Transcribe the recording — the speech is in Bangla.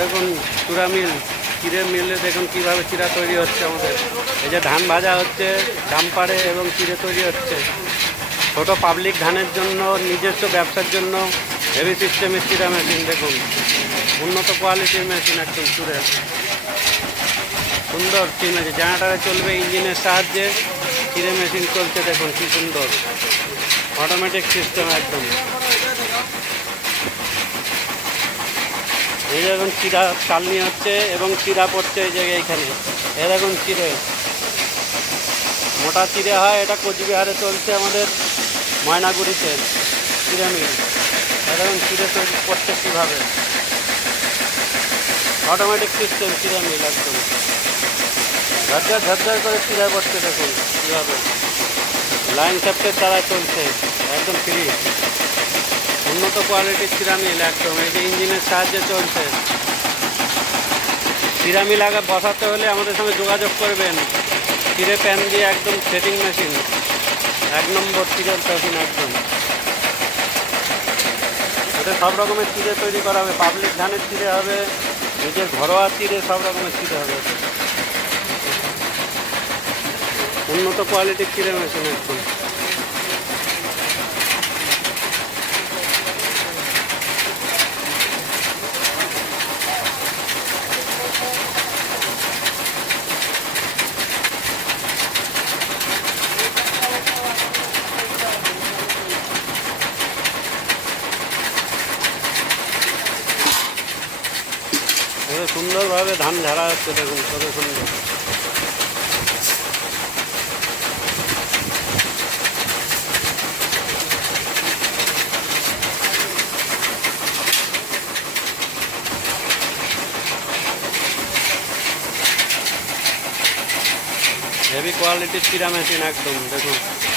দেখুন চূড়া মিল চিড়ে মিলে দেখুন কীভাবে চিরা তৈরি হচ্ছে আমাদের এই যে ধান ভাজা হচ্ছে ডাম্পারে এবং চিড়ে তৈরি হচ্ছে ছোট পাবলিক ধানের জন্য নিজস্ব ব্যবসার জন্য হেভি সিস্টেমের চিরা মেশিন দেখুন উন্নত কোয়ালিটির মেশিন একদম চুড়ে সুন্দর চিন আছে জানাটারে চলবে ইঞ্জিনের সাহায্যে চিড়ে মেশিন চলছে দেখুন কী সুন্দর অটোমেটিক সিস্টেম একদম এই দেখুন চিরা চালনি হচ্ছে এবং চিরা পড়ছে এই জায়গায় এখানে এরকম চিরে মোটা চিড়ে হয় এটা কোচবিহারে চলছে আমাদের ময়নাগুড়িতে চিরে মিল এরকম চিড়ে তৈরি পড়ছে কীভাবে অটোমেটিক সিস্টেম চিরে মিল একদম ঝরঝর ঝরঝর করে চিরা পড়ছে দেখুন কীভাবে লাইন সাপটের তারা চলছে একদম ফ্রি উন্নত কোয়ালিটির সিরামিল একদম এই যে ইঞ্জিনের সাহায্যে চলছে সিরামিল আগে বসাতে হলে আমাদের সঙ্গে যোগাযোগ করবেন চিড়ে প্যান দিয়ে একদম সেটিং মেশিন এক নম্বর চিড়ের মেশিন একদম এটা সব রকমের চিড়ে তৈরি করা হবে পাবলিক ধানের চিড়ে হবে নিজের ঘরোয়া চিড়ে সব রকমের চিড়ে হবে উন্নত কোয়ালিটির চিড়ে মেশিন একদম সুন্দরভাবে ধান ঝাড়া হচ্ছে দেখুন কত সুন্দর হেভি কোয়ালিটির চিরা মেশিন একদম দেখুন